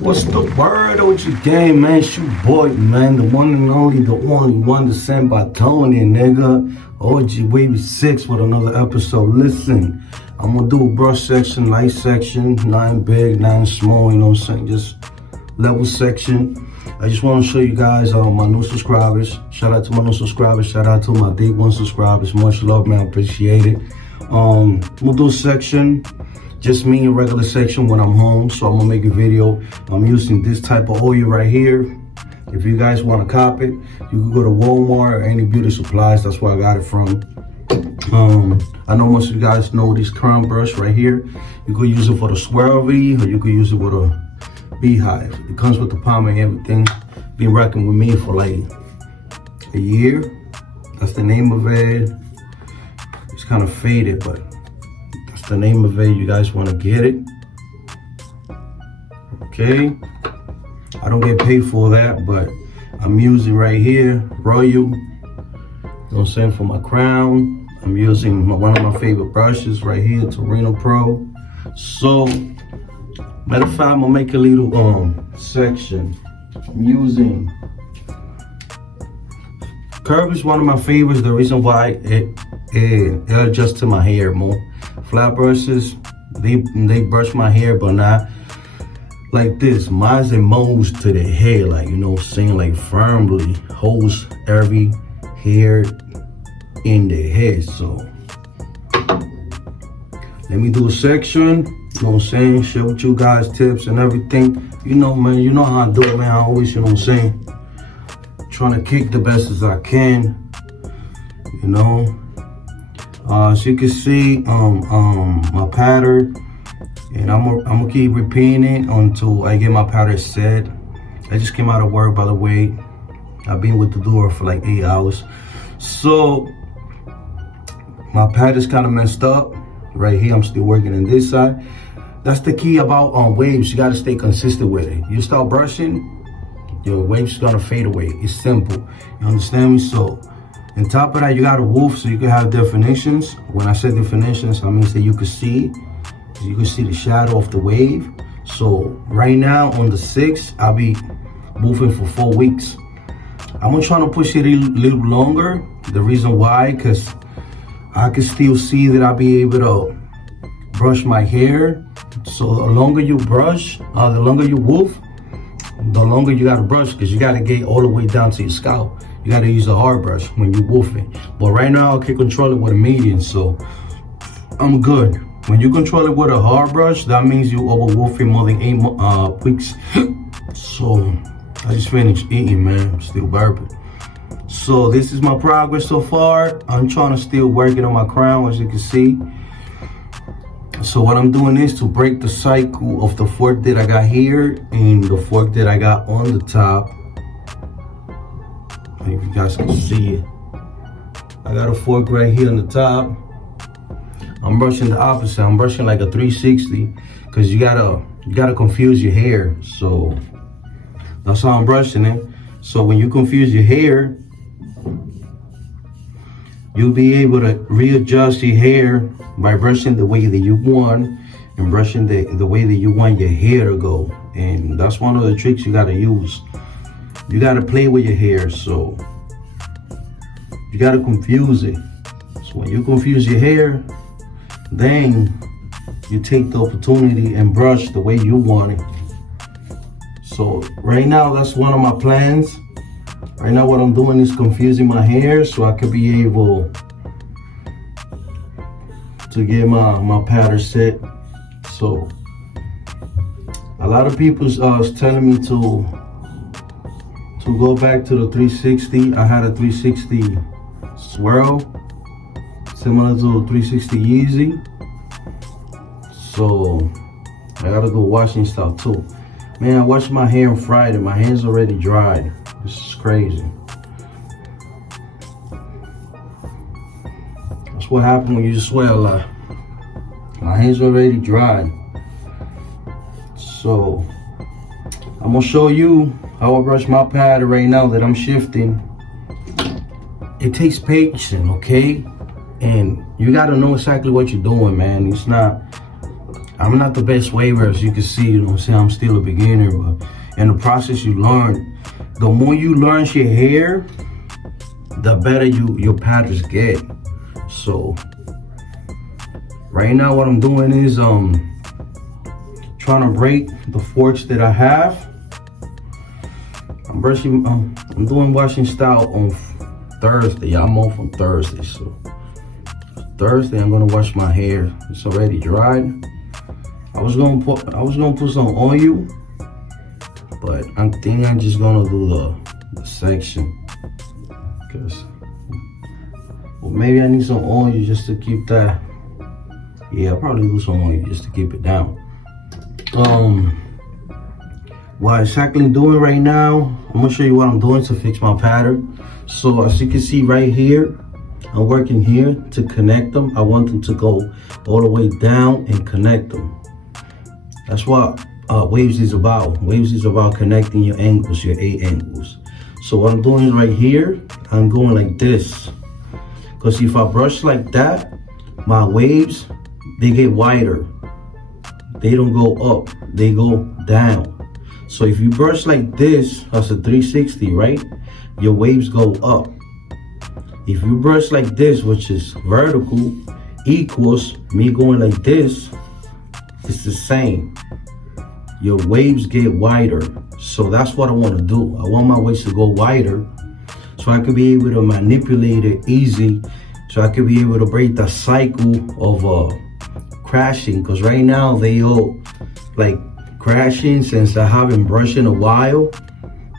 What's the word, OG gang, man? It's your boy, man. The one and only, the only one to send by Tony, nigga. OG Wavy 6 with another episode. Listen, I'm gonna do a brush section, light section, nothing big, nothing small, you know what I'm saying? Just level section. I just want to show you guys my new subscribers. Shout out to my new subscribers. Shout out to my day one subscribers. Much love, man. Appreciate it. We'll do a section. Just me a regular section when I'm home, so I'm gonna make a video. I'm using this type of oil right here. If you guys want to cop it, you can go to Walmart or any beauty supplies. That's where I got it from. I know most of you guys know this crown brush right here. You could use it for the swirly, or you could use it with a beehive. It comes with the palm and everything. Been rocking with me for like a year. That's the name of it. It's kind of faded, but that's the name of it. You guys want to get it? Okay. I don't get paid for that, but I'm using right here Royal. You know what I'm saying, for my crown. I'm using one of my favorite brushes right here, Torino Pro. So, matter of fact, I'm gonna make a little section. I'm using curve is one of my favorites. The reason why it adjusts to my hair more. Flat brushes, they brush my hair, but not like this. Mine's it molds to the hair, like, you know what I'm saying, like firmly holds every hair in the head. So let me do a section, you know what I'm saying, share with you guys tips and everything. You know, man, you know how I do it, man. I always, you know what I'm saying, trying to kick the best as I can, you know. As you can see, my pattern, and I'm gonna keep repeating it until I get my pattern set. I just came out of work, by the way. I've been with the door for like 8 hours. So my pattern's kind of messed up right here. I'm still working on this side. That's the key about waves. You gotta stay consistent with it. You start brushing, your waves gonna fade away. It's simple. You understand me? So on top of that, you got a woof, so you can have definitions. When I say definitions, I mean that you can see the shadow of the wave. So right now on the 6th, I'll be woofing for 4 weeks. I'm gonna try to push it a little longer. The reason why, because I can still see that I'll be able to brush my hair. So the longer you brush, the longer you woof, the longer you gotta brush, because you gotta get all the way down to your scalp. You gotta use a hard brush when you woofing. But right now I can control it with a medium, so I'm good. When you control it with a hard brush, that means you over woofing more than 8 weeks. So I just finished eating, man. I'm still burping. So this is my progress so far. I'm trying to still working on my crown, as you can see. So what I'm doing is to break the cycle of the fork that I got here and the fork that I got on the top. If you guys can see it, I got a fork right here on the top. I'm brushing the opposite. I'm brushing like a 360, because you gotta confuse your hair. So that's how I'm brushing it. So when you confuse your hair, you'll be able to readjust your hair by brushing the way that you want and brushing the way that you want your hair to go. And that's one of the tricks you gotta use. You gotta play with your hair, so you gotta confuse it. So when you confuse your hair, then you take the opportunity and brush the way you want it. So right now, that's one of my plans. Right now what I'm doing is confusing my hair so I could be able to get my pattern set. So a lot of people is telling me to go back to the 360. I had a 360 swirl, similar to 360 Yeezy. So I gotta do a washing style too. Man, I washed my hair on Friday. My hair's already dried. This is crazy. That's what happens when you sweat a lot. My hair's already dried. So I'm gonna show you how I brush my pattern right now that I'm shifting. It takes patience, okay? And you gotta know exactly what you're doing, man. It's not, I'm not the best waver, as you can see, you know what I'm saying? I'm still a beginner, but in the process you learn. The more you learn your hair, the better your patterns get. So right now what I'm doing is trying to break the forks that I have. I'm brushing, I'm doing washing style on Thursday. I'm off on Thursday, so Thursday I'm gonna wash my hair. It's already dried. I was gonna put some oil, but I think I'm just gonna do the section, cause well, maybe I need some oil just to keep that. Yeah, I'll probably do some oil just to keep it down. What exactly I'm doing right now, I'm gonna show you what I'm doing to fix my pattern. So as you can see right here, I'm working here to connect them. I want them to go all the way down and connect them. That's what waves is about. Waves is about connecting your angles, your 8 angles. So what I'm doing is right here, I'm going like this. Because if I brush like that, my waves, they get wider. They don't go up, they go down. So if you brush like this, that's a 360, right? Your waves go up. If you brush like this, which is vertical, equals me going like this, it's the same. Your waves get wider. So that's what I want to do. I want my waves to go wider so I can be able to manipulate it easy. So I can be able to break the cycle of crashing. Because right now they all like crashing since I haven't brushed in a while.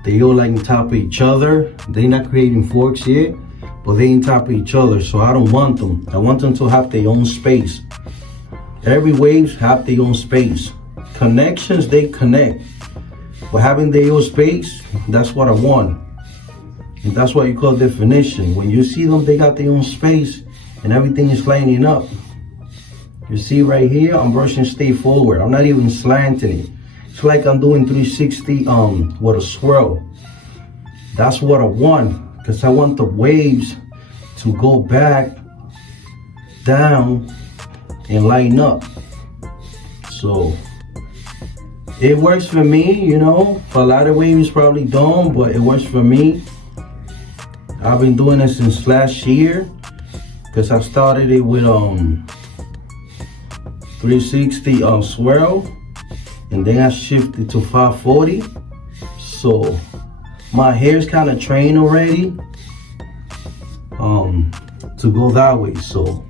They all like on top of each other. They're not creating forks yet, but they on top of each other. So I don't want them. I want them to have their own space. Every waves have their own space. Connections, they connect. But having their own space, that's what I want. And that's what you call definition. When you see them, they got their own space and everything is lining up. You see right here, I'm brushing straight forward. I'm not even slanting it. It's like I'm doing 360 with a swirl. That's what I want, because I want the waves to go back, down, and line up. So it works for me, you know. For a lot of waves probably don't, but it works for me. I've been doing it since last year, because I started it with 360 swirl, and then I shifted to 540. So my hair's kind of trained already to go that way. So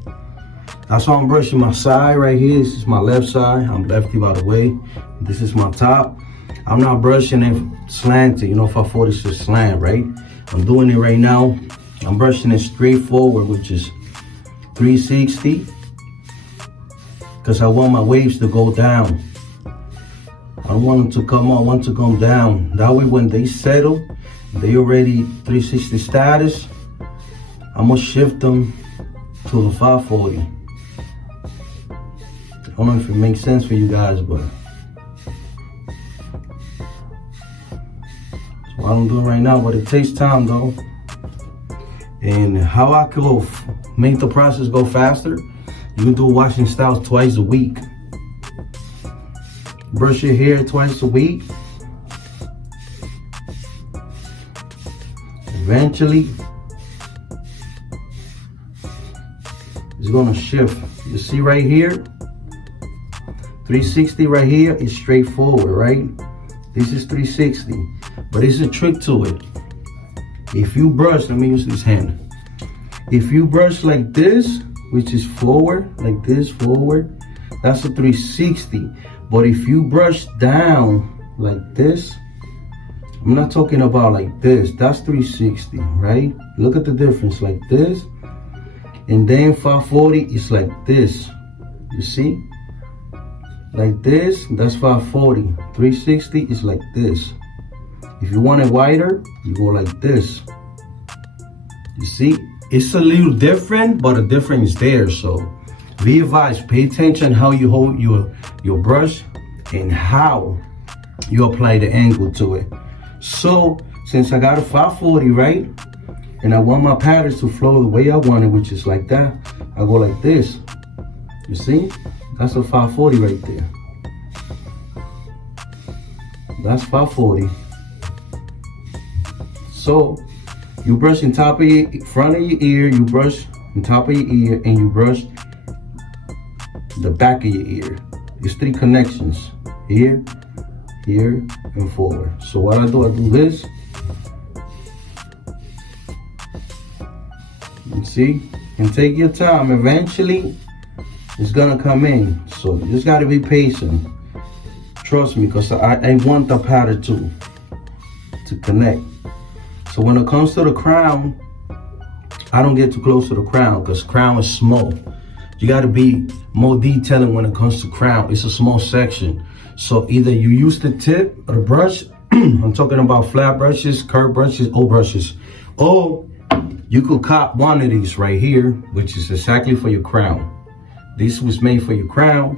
that's why I'm brushing my side right here. This is my left side. I'm lefty, by the way. This is my top. I'm not brushing it slanted. You know, 540 is just slant, right? I'm doing it right now. I'm brushing it straight forward, which is 360, because I want my waves to go down. I don't want them to come up, I want to come down. That way when they settle, they already 360 status, I'm gonna shift them to the 540. I don't know if it makes sense for you guys, but that's what I'm doing right now. But it takes time though. And how I could make the process go faster, you can do washing styles twice a week. Brush your hair twice a week. Eventually, it's gonna shift. You see right here, 360 right here is straightforward, right? This is 360, but it's a trick to it. If you brush, let me use this hand. If you brush like this, which is forward, like this, forward, that's a 360. But if you brush down like this, I'm not talking about like this, that's 360, right? Look at the difference, like this. And then 540 is like this, you see? Like this, that's 540. 360 is like this. If you want it wider, you go like this. You see? It's a little different, but the difference is there. So be advised, pay attention how you hold your brush and how you apply the angle to it. So since I got a 540, right? And I want my patterns to flow the way I want it, which is like that, I go like this. You see? That's a 540 right there. That's 540. So you brush on top of your front of your ear, you brush on top of your ear, and you brush the back of your ear. There's 3 connections. Here, here, and forward. So what I do this. You see? And take your time. Eventually, it's gonna come in. So you just gotta be patient. Trust me, because I want the pattern to connect. So when it comes to the crown, I don't get too close to the crown because crown is small. You gotta be more detailing when it comes to crown. It's a small section. So either you use the tip of the brush, I'm talking about flat brushes, curved brushes, O brushes, or you could cop one of these right here, which is exactly for your crown. This was made for your crown,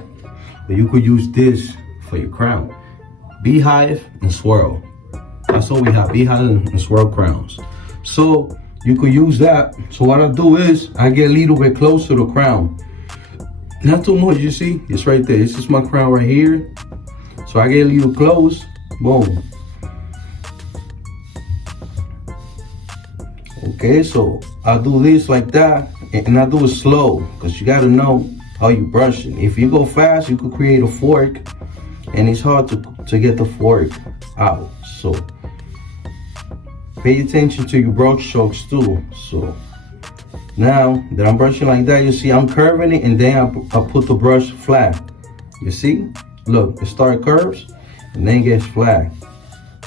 but you could use this for your crown. Beehive and swirl. That's all we have, beehive and swirl crowns. So you could use that. So what I do is I get a little bit close to the crown. Not too much, you see? It's right there. This is my crown right here. So I get a little close, boom. Okay, so I do this like that, and I do it slow, because you gotta know how you brush it. If you go fast, you could create a fork, and it's hard to get the fork out. So pay attention to your brush strokes too. So now that I'm brushing like that, you see I'm curving it, and then I put the brush flat. You see? Look, it starts curves, and then it gets flat.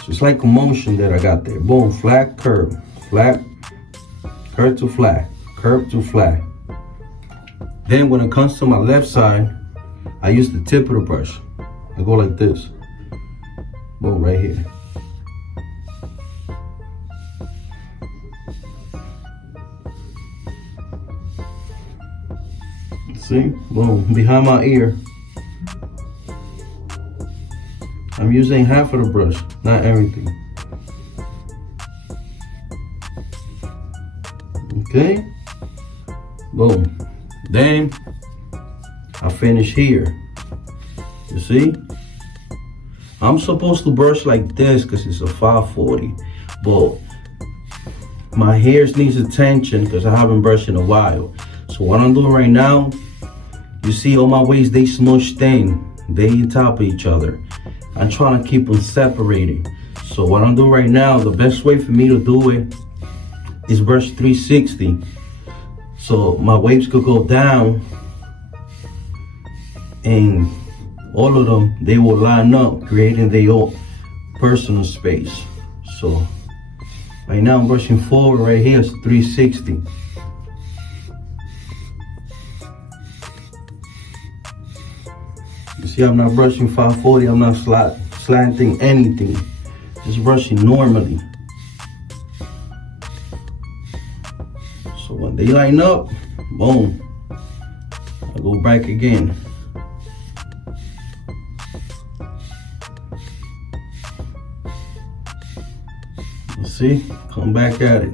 So it's like a motion that I got there. Boom, flat, curve, flat, curve to flat, curve to flat. Then when it comes to my left side, I use the tip of the brush. I go like this. Boom, right here. See? Boom, behind my ear. I'm using half of the brush, not everything. Okay? Boom. Then I finish here. You see? I'm supposed to brush like this because it's a 540, but my hair needs attention because I haven't brushed in a while. So what I'm doing right now, you see all my waves, they smushed in. They on top of each other. I'm trying to keep them separated. So what I'm doing right now, the best way for me to do it is brush 360. So my waves could go down, and all of them, they will line up, creating their own personal space. So right now I'm brushing forward right here, it's 360. You see, I'm not brushing 540, I'm not slanting anything. Just brushing normally. So when they line up, boom, I go back again. You see, come back at it.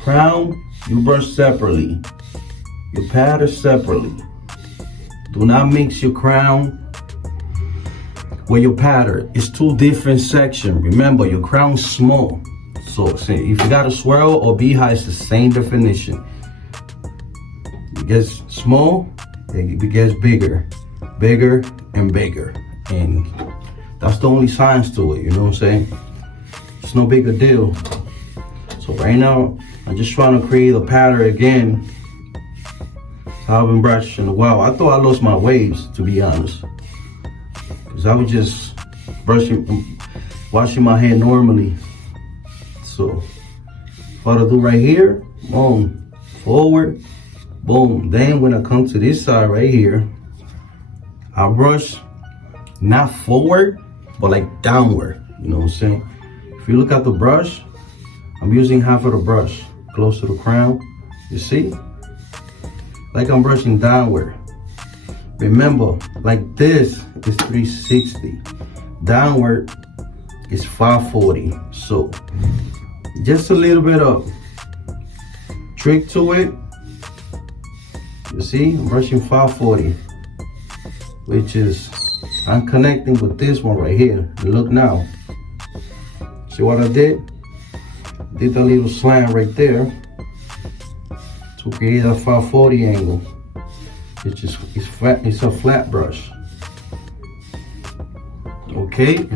Crown, you brush separately. Your pattern separately. Do not mix your crown with your pattern. It's 2 different sections. Remember, your crown's small. So say if you got a swirl or beehive, it's the same definition. It gets small, it gets bigger, bigger and bigger. And that's the only science to it, you know what I'm saying? It's no big a deal. So right now, I'm just trying to create a pattern again. I haven't brushed in a while. I thought I lost my waves, to be honest. Because I was just washing my hair normally. So what I do right here, boom, forward, boom. Then when I come to this side right here, I brush not forward, but like downward, you know what I'm saying? If you look at the brush, I'm using half of the brush close to the crown, you see? Like I'm brushing downward. Remember, like this is 360. Downward is 540. So just a little bit of trick to it. You see, I'm brushing 540, which is, I'm connecting with this one right here. And look now. See what I did? Did a little slant right there to create a 540 angle. It's flat, it's a flat brush. Okay.